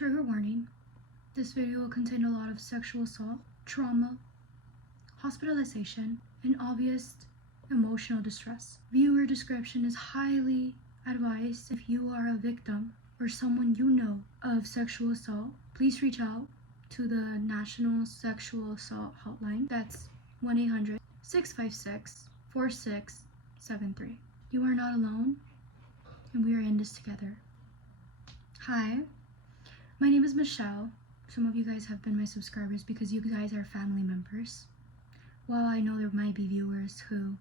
Trigger warning. This video will contain a lot of sexual assault, trauma, hospitalization, and obvious emotional distress. Viewer discretion is highly advised. If you are a victim or someone you know of sexual assault, please reach out to the National Sexual Assault Hotline. That's 1-800-656-4673. You are not alone, and we are in this together. Hi, my name is Michelle. Some of you guys have been my subscribers because you guys are family members. While I know there might be viewers who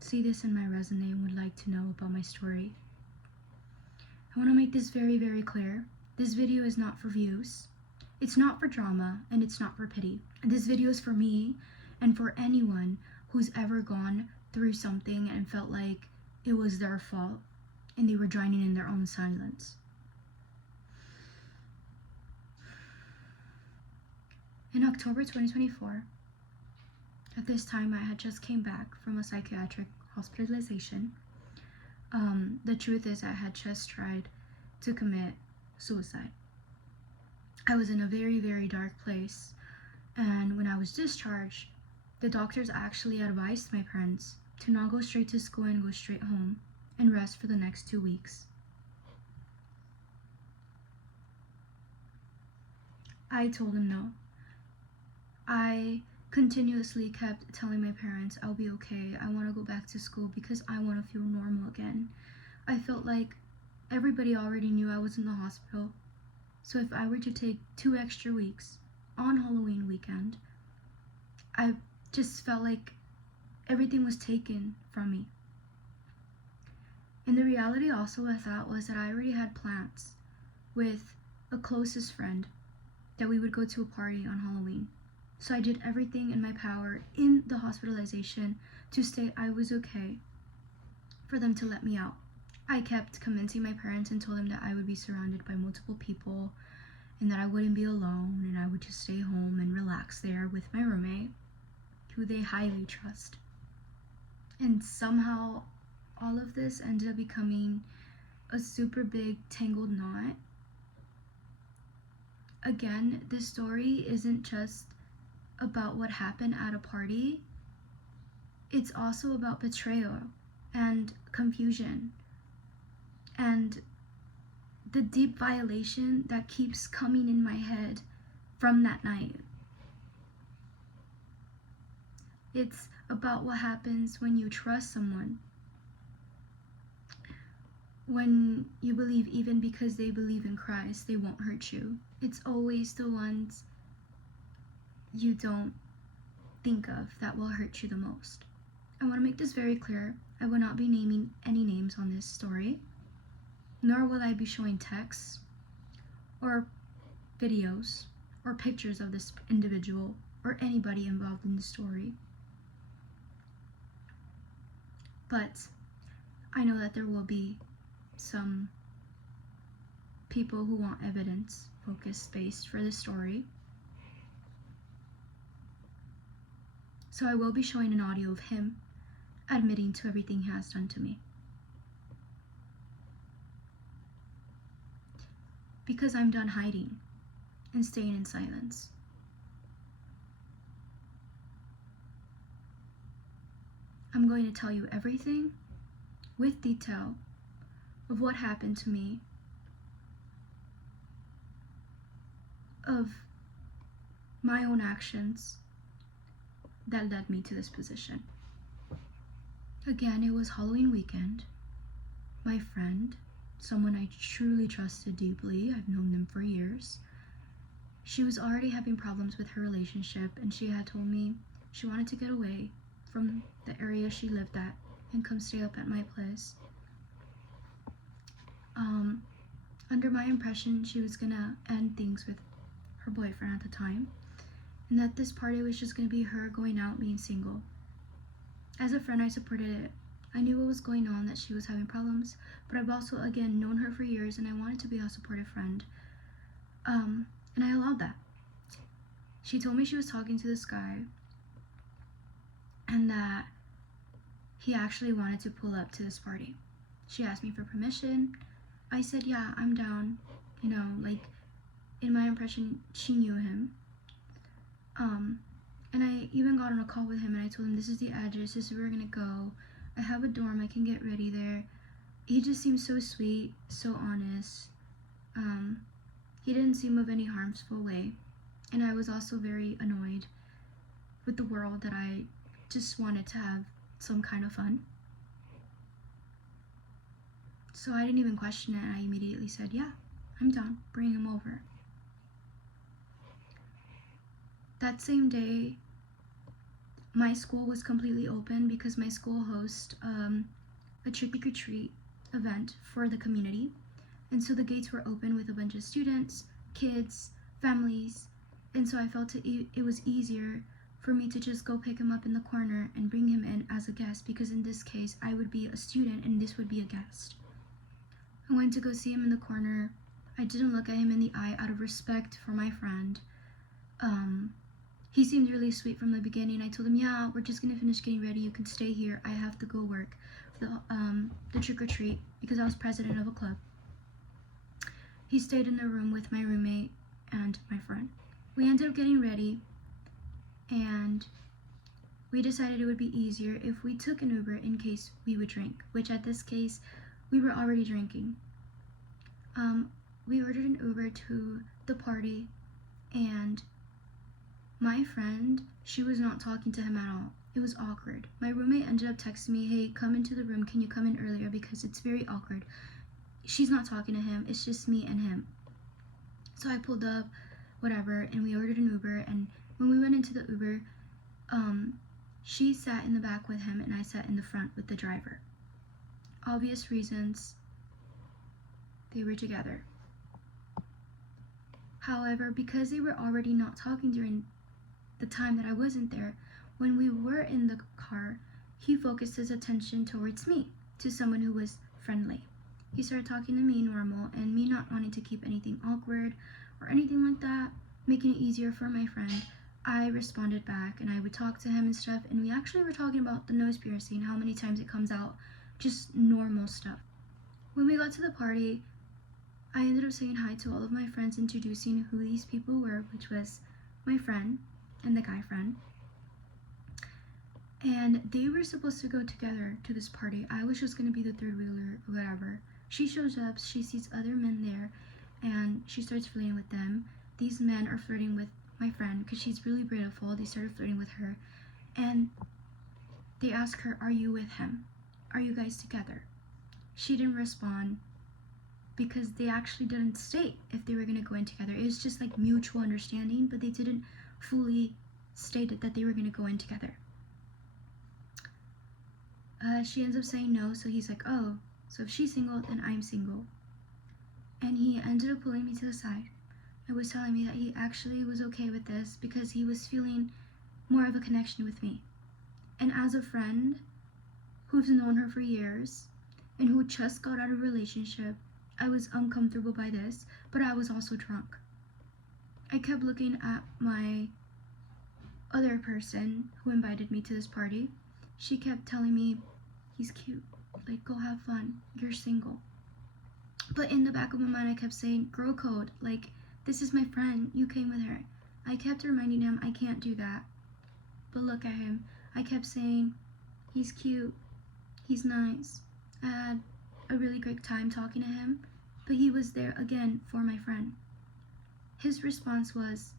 see this in my resume and would like to know about my story, I want to make this very, very clear. This video is not for views. It's not for drama, and it's not for pity. This video is for me and for anyone who's ever gone through something and felt like it was their fault and they were drowning in their own silence. In October 2024, at this time I had just came back from a psychiatric hospitalization. The truth is I had just tried to commit suicide. I was in a very, very dark place, and when I was discharged, the doctors actually advised my parents to not go straight to school and go straight home and rest for the next 2 weeks. I told them no. I continuously kept telling my parents I'll be okay, I want to go back to school because I want to feel normal again. I felt like everybody already knew I was in the hospital, so if I were to take 2 extra weeks on Halloween weekend, I just felt like everything was taken from me. And the reality also with that was that I already had plans with a closest friend that we would go to a party on Halloween. So I did everything in my power in the hospitalization to say I was okay for them to let me out. I kept convincing my parents and told them that I would be surrounded by multiple people and that I wouldn't be alone and I would just stay home and relax there with my roommate, who they highly trust. And somehow all of this ended up becoming a super big tangled knot. Again, this story isn't just about what happened at a party. It's also about betrayal and confusion and the deep violation that keeps coming in my head from that night. It's about what happens when you trust someone, when you believe even because they believe in Christ, they won't hurt you. It's always the ones you don't think of that will hurt you the most. I want to make this very clear. I will not be naming any names on this story, nor will I be showing texts or videos or pictures of this individual or anybody involved in the story. But I know that there will be some people who want evidence focused based for this story. So I will be showing an audio of him admitting to everything he has done to me. Because I'm done hiding and staying in silence. I'm going to tell you everything with detail of what happened to me, of my own actions that led me to this position. Again, it was Halloween weekend. My friend, someone I truly trusted deeply, I've known them for years, she was already having problems with her relationship, and she had told me she wanted to get away from the area she lived at and come stay up at my place. Under my impression, she was gonna end things with her boyfriend at the time, and that this party was just gonna be her going out being single. As a friend, I supported it. I knew what was going on, that she was having problems, but I've also, again, known her for years, and I wanted to be a supportive friend. And I allowed that. She told me she was talking to this guy, and that he actually wanted to pull up to this party. She asked me for permission. I said, yeah, I'm down. You know, like, in my impression, she knew him. And I even got on a call with him and I told him, this is the address, this is where we're gonna go. I have a dorm, I can get ready there. He just seemed so sweet, so honest. He didn't seem of any harmful way. And I was also very annoyed with the world that I just wanted to have some kind of fun. So I didn't even question it. I immediately said, yeah, I'm down, bring him over. That same day, my school was completely open because my school hosts a trick-or-treat event for the community. And so the gates were open with a bunch of students, kids, families. And so I felt it was easier for me to just go pick him up in the corner and bring him in as a guest, because in this case, I would be a student and this would be a guest. I went to go see him in the corner. I didn't look at him in the eye out of respect for my friend. He seemed really sweet from the beginning. I told him, yeah, we're just gonna finish getting ready. You can stay here. I have to go work the trick-or-treat because I was president of a club. He stayed in the room with my roommate and my friend. We ended up getting ready and we decided it would be easier if we took an Uber in case we would drink, which at this case, we were already drinking. We ordered an Uber to the party and my friend, she was not talking to him at all. It was awkward. My roommate ended up texting me, hey, come into the room. Can you come in earlier? Because it's very awkward. She's not talking to him. It's just me and him. So I pulled up, whatever, and we ordered an Uber. And when we went into the Uber, she sat in the back with him and I sat in the front with the driver. Obvious reasons, they were together. However, because they were already not talking during the time that I wasn't there, when we were in the car, he focused his attention towards me, to someone who was friendly. He started talking to me normal, and me not wanting to keep anything awkward or anything like that, making it easier for my friend, I responded back and I would talk to him and stuff, and we actually were talking about the nose piercing, how many times it comes out, just normal stuff. When we got to the party, I ended up saying hi to all of my friends, introducing who these people were, which was my friend and the guy friend. And they were supposed to go together to this party. I was just gonna be the third wheeler or whatever. She shows up, she sees other men there, and she starts flirting with them. These men are flirting with my friend because she's really beautiful. They started flirting with her, and they ask her, are you with him? Are you guys together? She didn't respond because they actually didn't state if they were gonna go in together. It was just like mutual understanding, but they didn't fully state that they were gonna go in together. She ends up saying no, so he's like, oh, so if she's single, then I'm single. And he ended up pulling me to the side and was telling me that he actually was okay with this because he was feeling more of a connection with me. And as a friend who's known her for years and who just got out of a relationship, I was uncomfortable by this, but I was also drunk. I kept looking at my other person who invited me to this party. She kept telling me, he's cute, like, go have fun, you're single. But in the back of my mind, I kept saying, girl code, like, this is my friend, you came with her. I kept reminding him, I can't do that. But look at him. I kept saying, he's cute, he's nice. I had a really great time talking to him, but he was there again for my friend. His response was,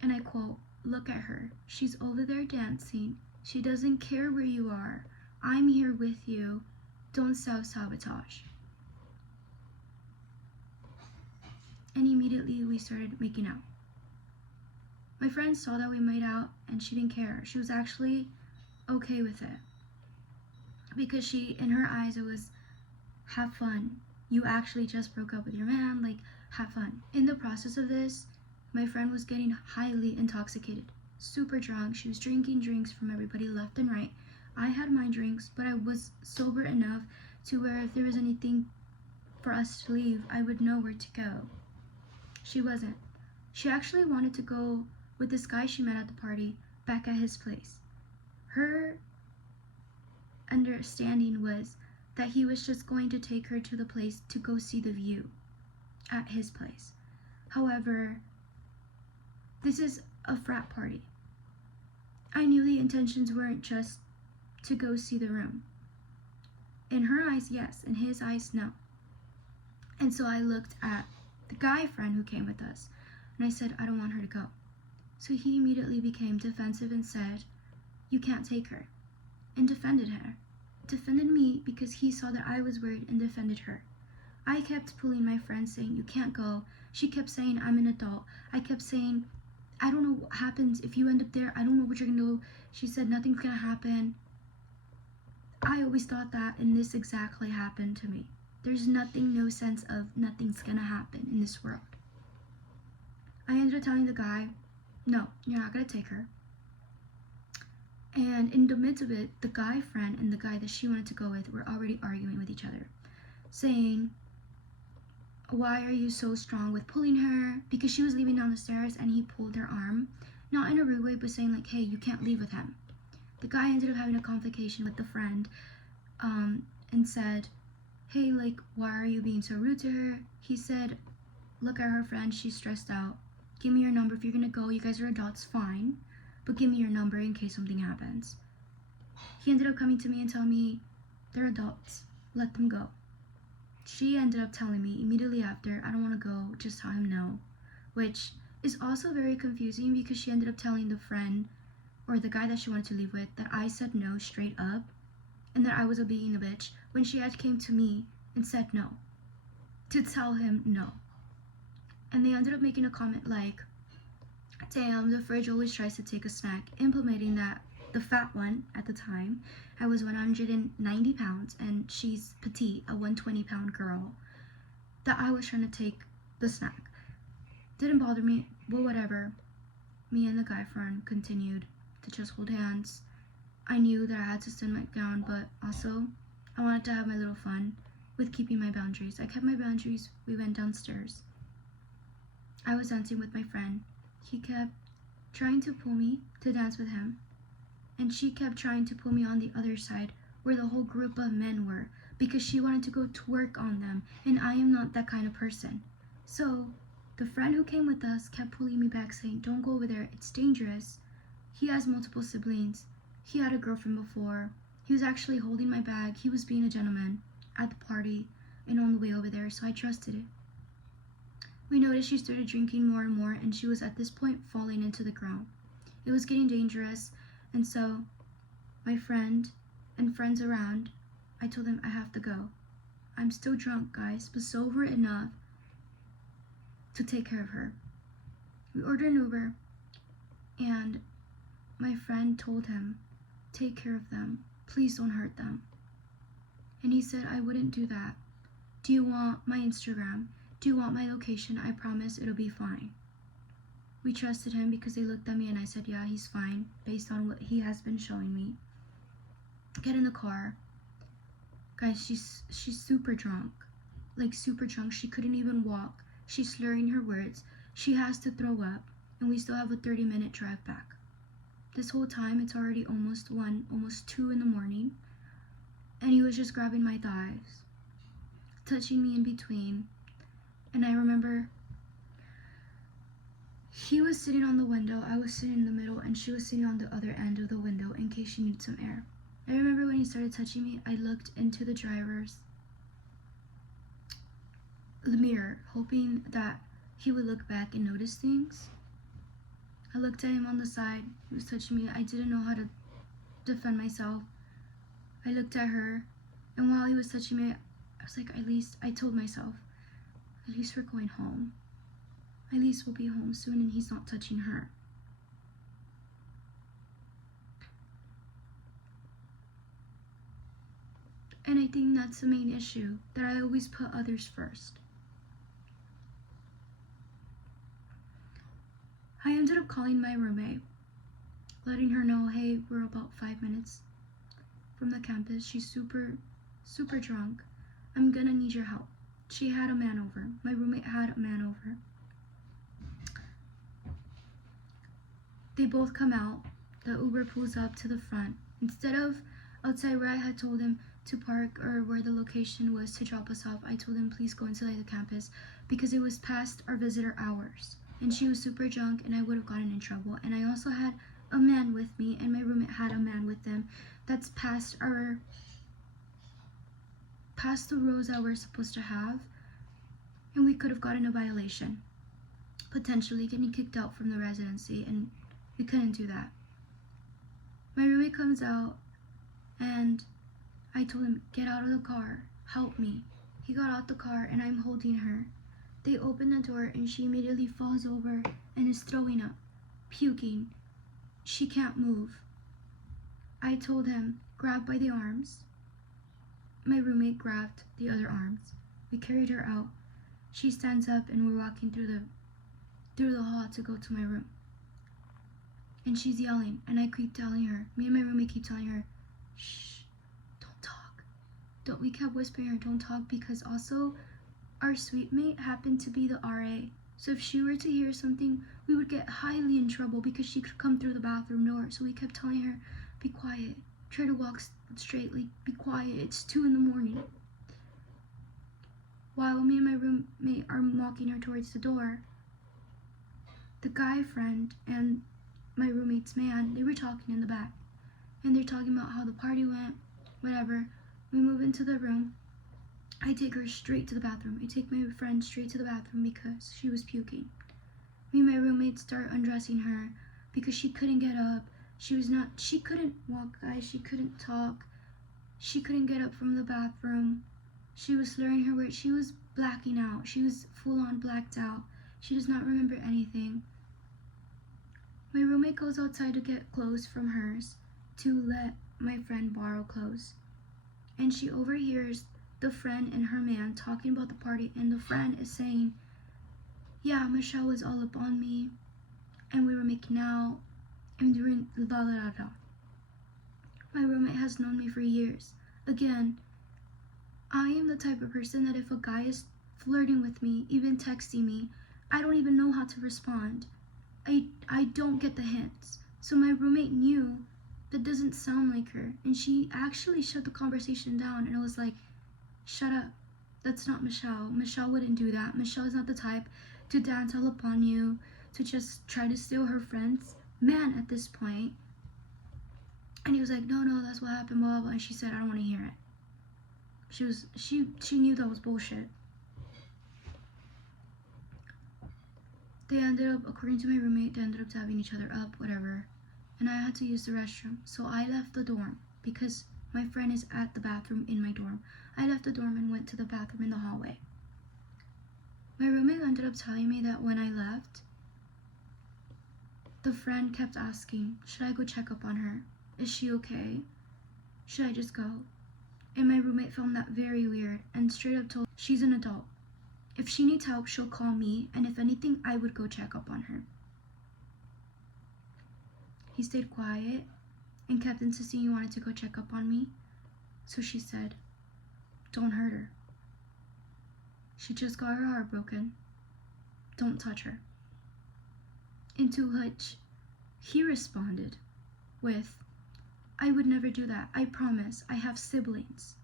and I quote, look at her, she's over there dancing. She doesn't care where you are. I'm here with you. Don't self-sabotage. And immediately we started making out. My friend saw that we made out and she didn't care. She was actually okay with it. Because she, in her eyes, it was, have fun. You actually just broke up with your man, like, have fun. In the process of this, my friend was getting highly intoxicated. Super drunk. She was drinking drinks from everybody left and right. I had my drinks, but I was sober enough to where if there was anything for us to leave, I would know where to go. She wasn't. She actually wanted to go with this guy she met at the party back at his place. Her understanding was that he was just going to take her to the place to go see the view at his place. However, this is a frat party. I knew the intentions weren't just to go see the room. In her eyes, yes. In his eyes, no. And so I looked at the guy friend who came with us, and I said, I don't want her to go. So he immediately became defensive and said, you can't take her, and defended her. Defended me because he saw that I was worried and defended her. I kept pulling my friend saying, you can't go. She kept saying, I'm an adult. I kept saying, I don't know what happens if you end up there. I don't know what you're gonna do. She said, nothing's gonna happen. I always thought that, and this exactly happened to me. There's nothing, no sense of nothing's gonna happen in this world. I ended up telling the guy, no, you're not gonna take her. And in the midst of it, the guy friend and the guy that she wanted to go with were already arguing with each other, saying, why are you so strong with pulling her? Because she was leaving down the stairs and he pulled her arm. Not in a rude way, but saying like, hey, you can't leave with him. The guy ended up having a confrontation with the friend and said, hey, like, why are you being so rude to her? He said, look at her friend, she's stressed out. Give me your number. If you're gonna go, you guys are adults, fine. But give me your number in case something happens. He ended up coming to me and telling me, they're adults, let them go. She ended up telling me immediately after, I don't want to go, just tell him no. Which is also very confusing because she ended up telling the friend or the guy that she wanted to leave with that I said no straight up and that I was being a bitch when she had came to me and said no. To tell him no. And they ended up making a comment like, damn, the fridge always tries to take a snack, implementing that the fat one at the time, I was 190 pounds and she's petite, a 120-pound girl, that I was trying to take the snack. Didn't bother me, but whatever. Me and the guy friend continued to just hold hands. I knew that I had to stand my ground, but also I wanted to have my little fun with keeping my boundaries. I kept my boundaries. We went downstairs. I was dancing with my friend. He kept trying to pull me to dance with him, and she kept trying to pull me on the other side where the whole group of men were because she wanted to go twerk on them, and I am not that kind of person. So the friend who came with us kept pulling me back saying, don't go over there, it's dangerous. He has multiple siblings. He had a girlfriend before. He was actually holding my bag. He was being a gentleman at the party and on the way over there, so I trusted it. We noticed she started drinking more and more, and she was at this point falling into the ground. It was getting dangerous, and so my friend and friends around, I told them I have to go. I'm still drunk, guys, but sober enough to take care of her. We ordered an Uber, and my friend told him, take care of them. Please don't hurt them. And he said, I wouldn't do that. Do you want my Instagram? Do you want my location? I promise it'll be fine. We trusted him because they looked at me and I said, yeah, he's fine, based on what he has been showing me. Get in the car. Guys, she's super drunk. Like super drunk. She couldn't even walk. She's slurring her words. She has to throw up. And we still have a 30-minute drive back. This whole time, it's already almost 1, almost 2 in the morning. And he was just grabbing my thighs, touching me in between. And I remember he was sitting on the window, I was sitting in the middle, and she was sitting on the other end of the window in case she needed some air. I remember when he started touching me, I looked into the mirror, hoping that he would look back and notice things. I looked at him on the side, he was touching me. I didn't know how to defend myself. I looked at her, and while he was touching me, I was like, at least, I told myself, at least we're going home. At least we'll be home soon and he's not touching her. And I think that's the main issue, that I always put others first. I ended up calling my roommate, letting her know, hey, we're about 5 minutes from the campus. She's super, super drunk. I'm gonna need your help. She had a man over. My roommate had a man over. They both come out. The Uber pulls up to the front. Instead of outside where I had told him, to park, or where the location was to drop us off, I told him please go inside the campus because it was past our visitor hours. And she was super drunk and I would have gotten in trouble. And I also had a man with me, and my roommate had a man with them. That's past the rules that we're supposed to have. And we could have gotten a violation, potentially getting kicked out from the residency, and we couldn't do that. My roommate comes out and I told him, get out of the car, help me. He got out the car and I'm holding her. They open the door and she immediately falls over and is throwing up, puking. She can't move. I told him, grab by the arms. My roommate grabbed the other arms. We carried her out. She stands up and we're walking through the hall to go to my room. And she's yelling, and I keep telling her, me and my roommate keep telling her, shh, don't talk. We kept whispering her, don't talk, because also our suite mate happened to be the RA. So if she were to hear something, we would get highly in trouble because she could come through the bathroom door. So we kept telling her, be quiet, try to walk straightly, be quiet, it's 2 a.m. While me and my roommate are walking her towards the door, the guy friend and my roommate's man, they were talking in the back. And they're talking about how the party went, whatever. We move into the room. I take her straight to the bathroom. I take my friend straight to the bathroom because she was puking. Me and my roommate start undressing her because she couldn't get up. She couldn't walk, guys. She couldn't talk. She couldn't get up from the bathroom. She was slurring her words. She was blacking out. She was full on blacked out. She does not remember anything. My roommate goes outside to get clothes from hers to let my friend borrow clothes. And she overhears the friend and her man talking about the party, and the friend is saying, yeah, Michelle was all up on me, and we were making out, and doing la la la la. My roommate has known me for years. Again, I am the type of person that if a guy is flirting with me, even texting me, I don't even know how to respond. I don't get the hints. So my roommate knew that doesn't sound like her, and she actually shut the conversation down, and I was like, shut up, that's not Michelle. Michelle wouldn't do that. Michelle is not the type to dance all upon you, to just try to steal her friend's man at this point. And he was like, no, that's what happened, blah, blah, blah. And she said, I don't want to hear it. She knew that was bullshit. They ended up, according to my roommate, they ended up dabbing each other up, whatever. And I had to use the restroom. So I left the dorm because my friend is at the bathroom in my dorm. I left the dorm and went to the bathroom in the hallway. My roommate ended up telling me that when I left, the friend kept asking, should I go check up on her? Is she okay? Should I just go? And my roommate found that very weird and straight up told, she's an adult. If she needs help, she'll call me, and if anything, I would go check up on her. He stayed quiet and kept insisting he wanted to go check up on me. So she said, don't hurt her. She just got her heart broken. Don't touch her. Into which he responded with, I would never do that. I promise. I have siblings.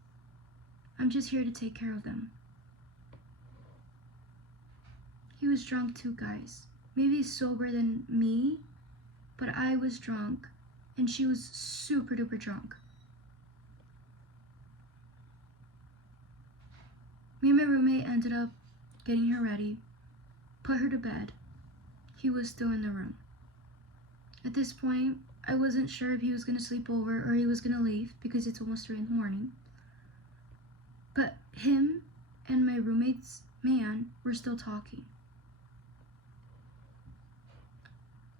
I'm just here to take care of them. He was drunk too, guys. Maybe sober than me, but I was drunk, and she was super duper drunk. Me and my roommate ended up getting her ready, put her to bed. He was still in the room. At this point, I wasn't sure if he was going to sleep over or he was going to leave because it's almost 3 a.m. But him and my roommate's man were still talking.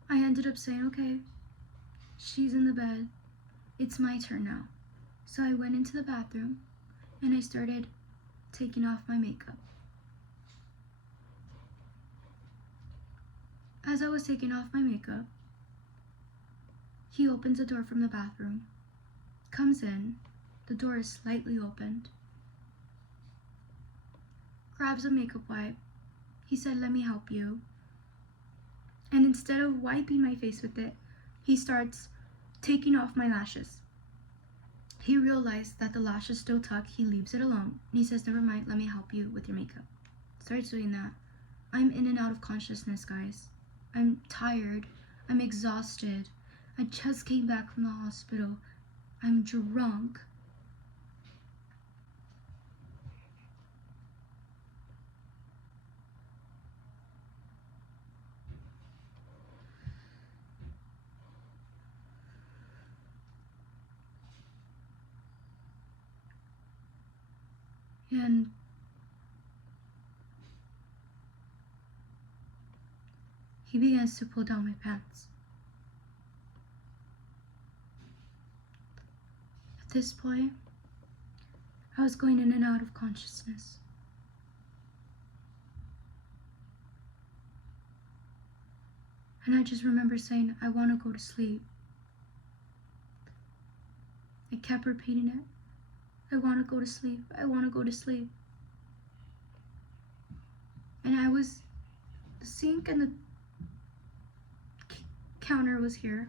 I ended up saying, okay, she's in the bed. It's my turn now. So I went into the bathroom and I started taking off my makeup. As I was taking off my makeup, he opens the door from the bathroom, comes in, the door is slightly opened, grabs a makeup wipe. He said, let me help you. And instead of wiping my face with it, he starts taking off my lashes. He realized that the lash is still tucked. He leaves it alone. And he says, never mind, let me help you with your makeup. Starts doing that. I'm in and out of consciousness, guys. I'm tired. I'm exhausted. I just came back from the hospital. I'm drunk. And he begins to pull down my pants. At this point, I was going in and out of consciousness. And I just remember saying, I want to go to sleep. I kept repeating it. I want to go to sleep. I want to go to sleep. And the sink and the counter was here.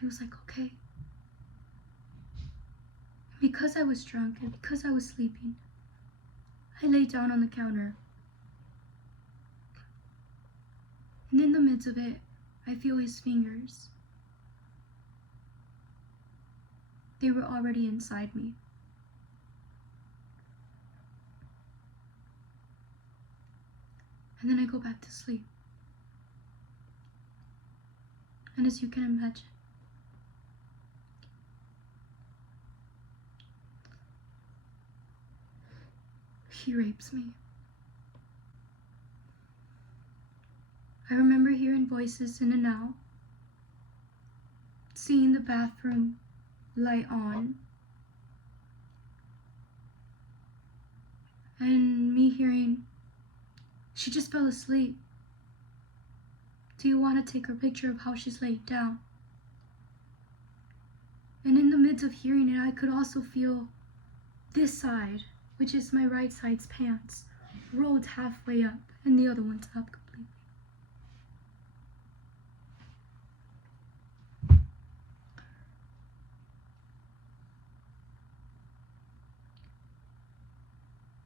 He was like, okay. Because I was drunk and because I was sleeping, I lay down on the counter. And in the midst of it, I feel his fingers. They were already inside me. And then I go back to sleep. And as you can imagine, he rapes me. I remember hearing voices in and out, seeing the bathroom light on, and me hearing, she just fell asleep. Do you want to take her picture of how she's laid down? And in the midst of hearing it, I could also feel this side, which is my right side's pants, rolled halfway up, and the other one's up completely.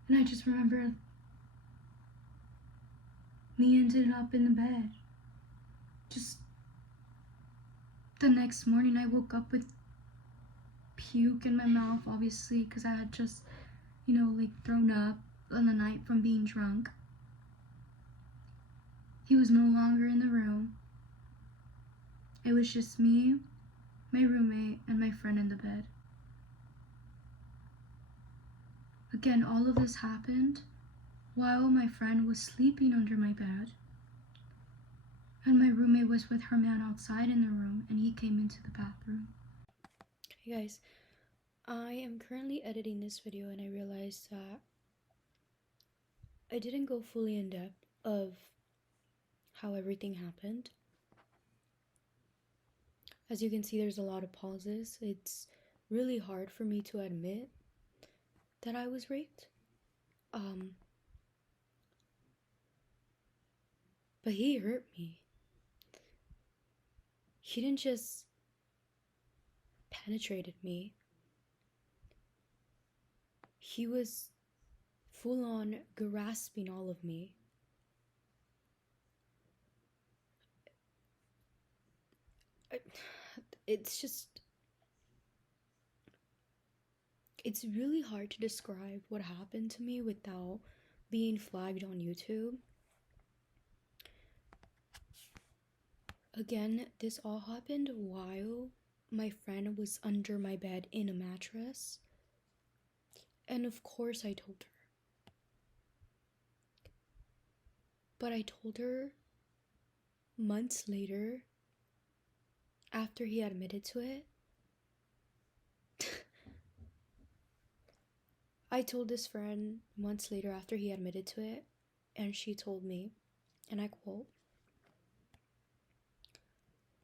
And I just remember me ending up in the bed. Just the next morning, I woke up with puke in my mouth, obviously, because I had just, thrown up on the night from being drunk. He was no longer in the room. It was just me, my roommate, and my friend in the bed. Again, all of this happened while my friend was sleeping under my bed, and my roommate was with her man outside in the room, and he came into the bathroom. Hey guys, I am currently editing this video, and I realized that I didn't go fully in depth of how everything happened. As you can see, there's a lot of pauses. It's really hard for me to admit that I was raped. But he hurt me. He didn't just penetrated me. He was full on grasping all of me. It's really hard to describe what happened to me without being flagged on YouTube. Again, this all happened while my friend was under my bed in a mattress. And of course I told her. But I told her months later, after he admitted to it. I told this friend months later after he admitted to it, and she told me, and I quote,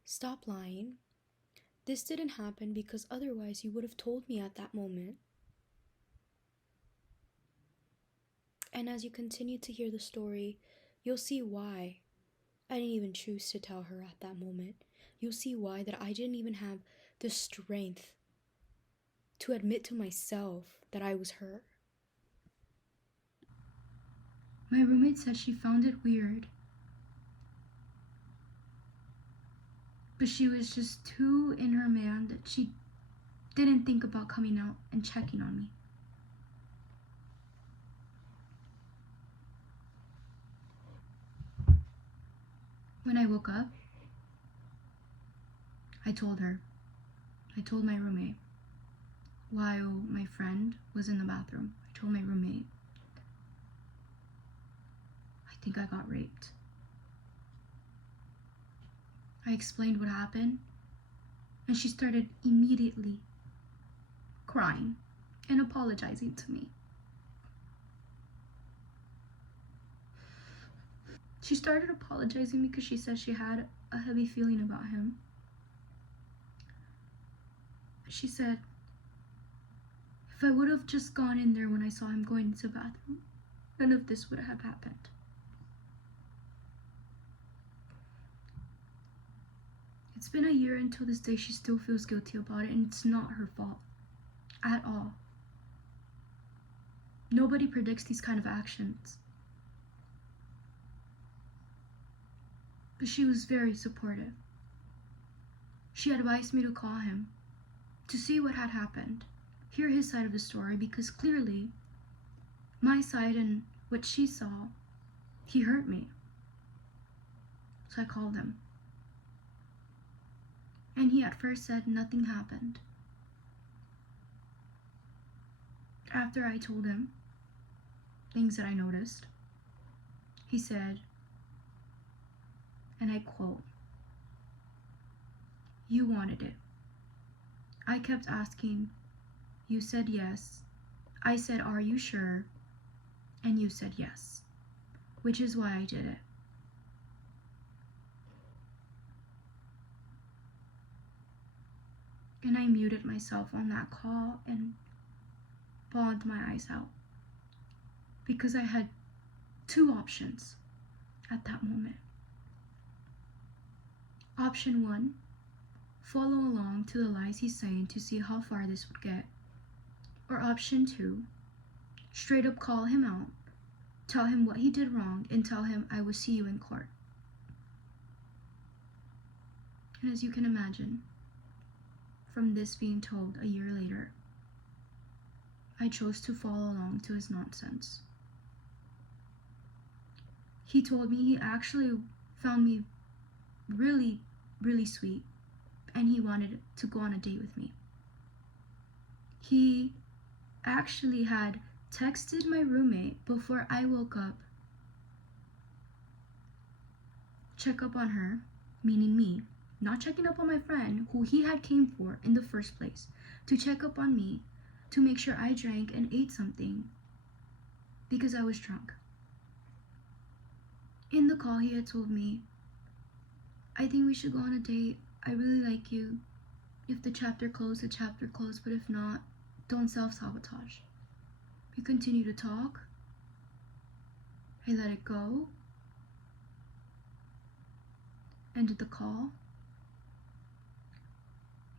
"Stop lying. This didn't happen because otherwise you would have told me at that moment." And as you continue to hear the story, you'll see why I didn't even choose to tell her at that moment. You'll see why that I didn't even have the strength to admit to myself that I was her. My roommate said she found it weird, but she was just too in her man that she didn't think about coming out and checking on me. When I woke up, I told my roommate, while my friend was in the bathroom, I told my roommate, I think I got raped. I explained what happened, and she started immediately crying and apologizing to me. She started apologizing because she said she had a heavy feeling about him. She said, if I would have just gone in there when I saw him going into the bathroom, none of this would have happened. It's been a year, and till this day she still feels guilty about it, and it's not her fault at all. Nobody predicts these kind of actions. But she was very supportive. She advised me to call him to see what had happened, hear his side of the story, because clearly my side and what she saw, he hurt me. So I called him. And he at first said nothing happened. After I told him things that I noticed, he said, and I quote, "You wanted it. I kept asking. You said yes. I said, are you sure? And you said yes, which is why I did it." And I muted myself on that call and bawled my eyes out because I had two options at that moment. Option one, follow along to the lies he's saying to see how far this would get. Or option two, straight up call him out, tell him what he did wrong, and tell him I will see you in court. And as you can imagine, from this being told a year later, I chose to follow along to his nonsense. He told me he actually found me really, really sweet, and he wanted to go on a date with me. He actually had texted my roommate before I woke up, check up on her, meaning me, not checking up on my friend who he had came for in the first place, to check up on me, to make sure I drank and ate something because I was drunk. In the call, he had told me, I think we should go on a date. I really like you. If the chapter closed, the chapter closed, but if not, don't self-sabotage. We continue to talk. I let it go. Ended the call.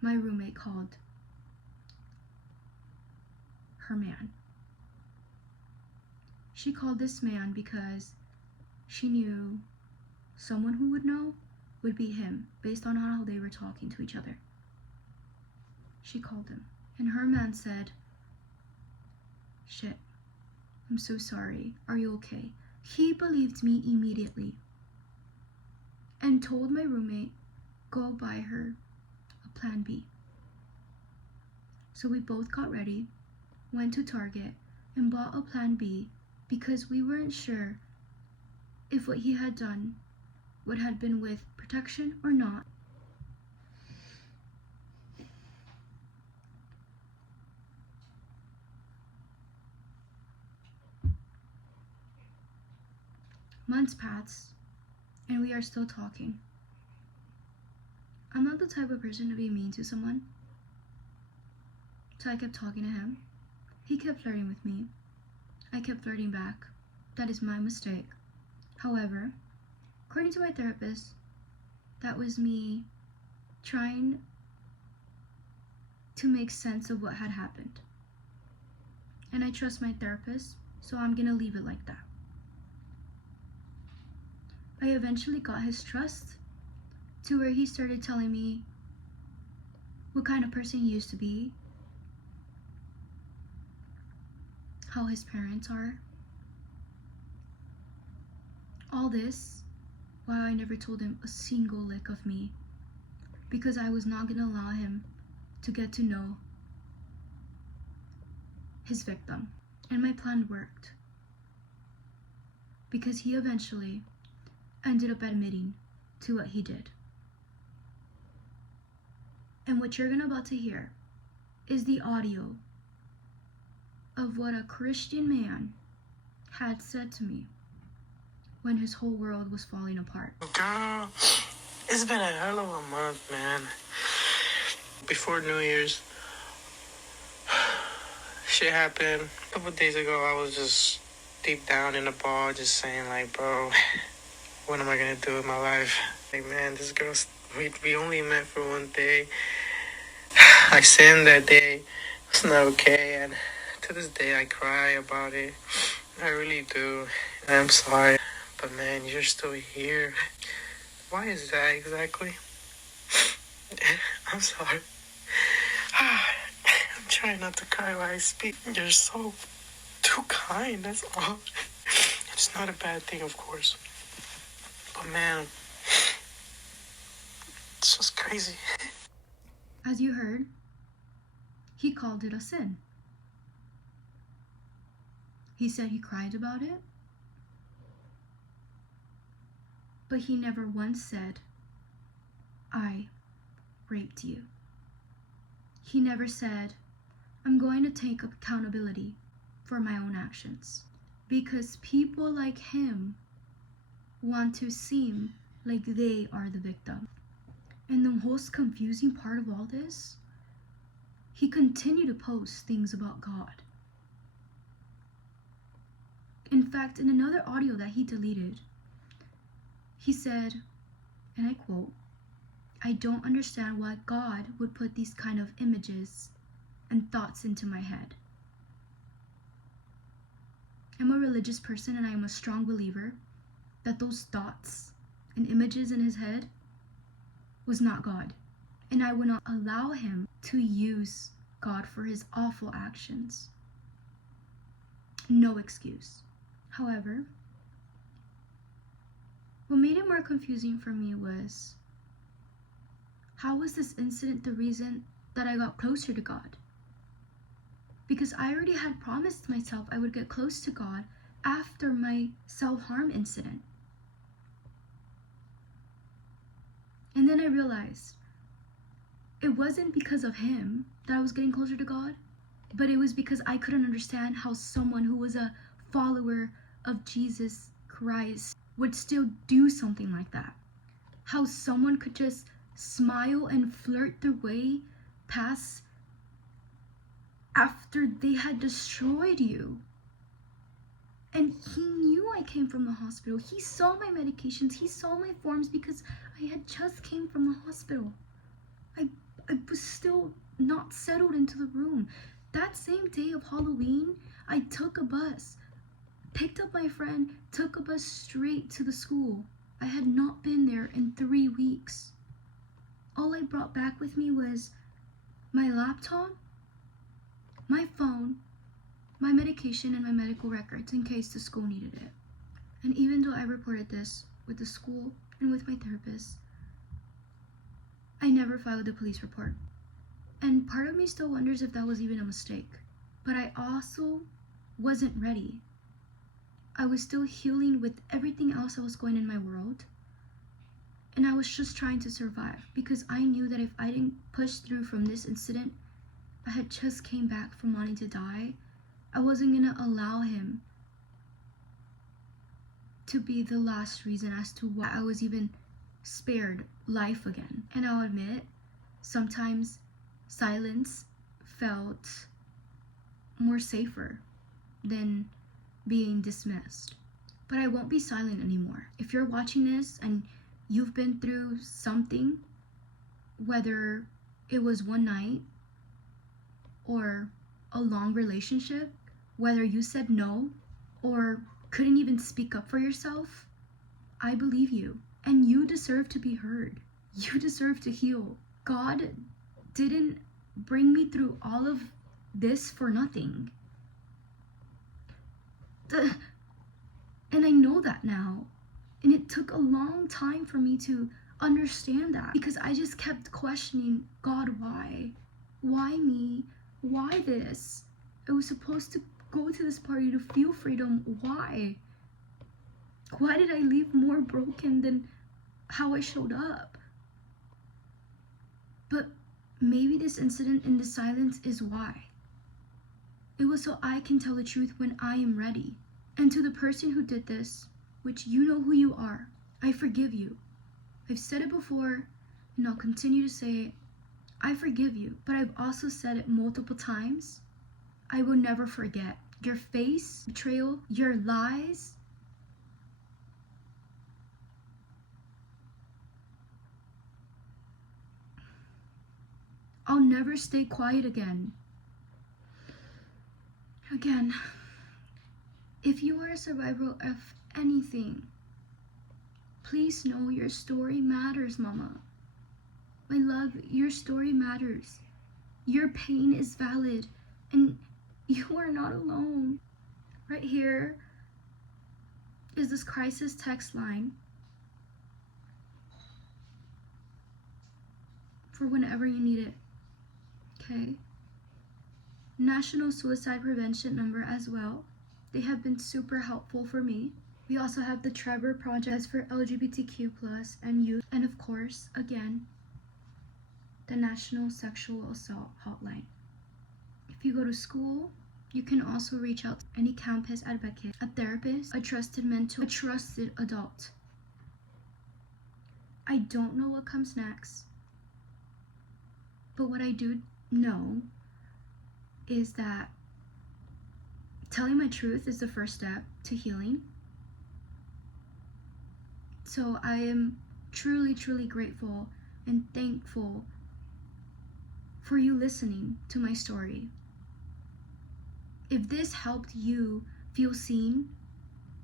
My roommate called her man. She called this man because she knew someone who would know would be him, based on how they were talking to each other. She called him, and her man said, "Shit, I'm so sorry. Are you okay?" He believed me immediately and told my roommate, go buy her a plan B. So we both got ready, went to Target, and bought a plan B because we weren't sure if what he had done would have been with protection or not. Months passed, and we are still talking. I'm not the type of person to be mean to someone, so I kept talking to him. He kept flirting with me. I kept flirting back. That is my mistake. However, according to my therapist, that was me trying to make sense of what had happened. And I trust my therapist, so I'm gonna leave it like that. I eventually got his trust to where he started telling me what kind of person he used to be, how his parents are. All this while I never told him a single lick of me, because I was not gonna allow him to get to know his victim. And my plan worked, because he eventually ended up admitting to what he did. And what you're about to hear is the audio of what a Christian man had said to me when his whole world was falling apart. Girl, it's been a hell of a month, man. Before New Year's, shit happened. A couple days ago, I was just deep down in the ball, just saying like, bro, what am I gonna do with my life? Like, man, this girl, we only met for one day. I sinned that day. It's not okay, and to this day, I cry about it. I really do. I'm sorry, but man, you're still here. Why is that exactly? I'm sorry. I'm trying not to cry while I speak. You're so too kind, that's all. It's not a bad thing, of course. But man, it's just crazy. As you heard, he called it a sin. He said he cried about it, but he never once said, I raped you. He never said, I'm going to take accountability for my own actions. Because people like him want to seem like they are the victim. And the most confusing part of all this, he continued to post things about God. In fact, in another audio that he deleted, he said, and I quote, I don't understand why God would put these kind of images and thoughts into my head. I'm a religious person, and I am a strong believer that those thoughts and images in his head was not God. And I would not allow him to use God for his awful actions. No excuse. However, what made it more confusing for me was, how was this incident the reason that I got closer to God? Because I already had promised myself I would get close to God after my self-harm incident. And then I realized it wasn't because of him that I was getting closer to God, but it was because I couldn't understand how someone who was a follower of Jesus Christ would still do something like that. How someone could just smile and flirt their way past after they had destroyed you. And he knew I came from the hospital. He saw my medications. He saw my forms because I had just came from the hospital. I was still not settled into the room. That same day of Halloween, I took a bus, picked up my friend, took a bus straight to the school. I had not been there in 3 weeks. All I brought back with me was my laptop, my phone, my medication, and my medical records in case the school needed it. And even though I reported this with the school and with my therapist, I never filed a police report. And part of me still wonders if that was even a mistake. But I also wasn't ready. I was still healing with everything else that was going in my world. And I was just trying to survive, because I knew that if I didn't push through from this incident, I had just came back from wanting to die. I wasn't gonna allow him to be the last reason as to why I was even spared life again. And I'll admit, sometimes silence felt more safer than being dismissed. But I won't be silent anymore. If you're watching this and you've been through something, whether it was one night or a long relationship, whether you said no or couldn't even speak up for yourself, I believe you. And you deserve to be heard. You deserve to heal. God didn't bring me through all of this for nothing. And I know that now. And it took a long time for me to understand that, because I just kept questioning, God, why? Why me? Why this? I was supposed to go to this party to feel freedom. Why? Why did I leave more broken than how I showed up? But maybe this incident in the silence is why. It was so I can tell the truth when I am ready. And to the person who did this, which you know who you are, I forgive you. I've said it before, and I'll continue to say it. I forgive you, but I've also said it multiple times. I will never forget your face, betrayal, your lies. I'll never stay quiet again. Again, if you are a survivor of anything, please know your story matters, Mama. My love, your story matters. Your pain is valid, and you are not alone. Right here is this crisis text line for whenever you need it, okay? National Suicide Prevention number as well. They have been super helpful for me. We also have the Trevor project that's for LGBTQ plus and youth. And of course, again, the National Sexual Assault Hotline. If you go to school, you can also reach out to any campus advocate, a therapist, a trusted mentor, a trusted adult. I don't know what comes next, but what I do know is that telling my truth is the first step to healing. So I am truly, truly grateful and thankful for you listening to my story. If this helped you feel seen,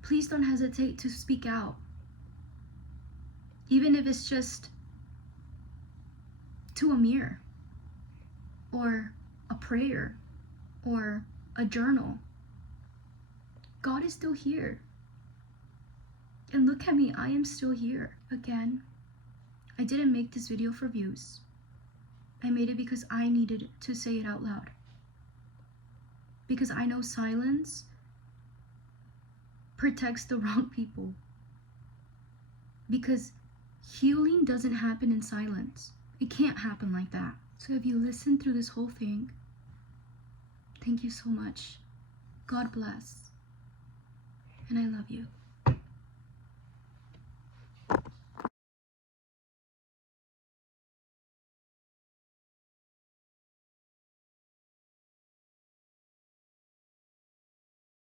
please don't hesitate to speak out. Even if it's just to a mirror, or a prayer, or a journal. God is still here. And look at me, I am still here. Again, I didn't make this video for views. I made it because I needed to say it out loud. Because I know silence protects the wrong people. Because healing doesn't happen in silence. It can't happen like that. So if you listened through this whole thing, thank you so much. God bless. And I love you.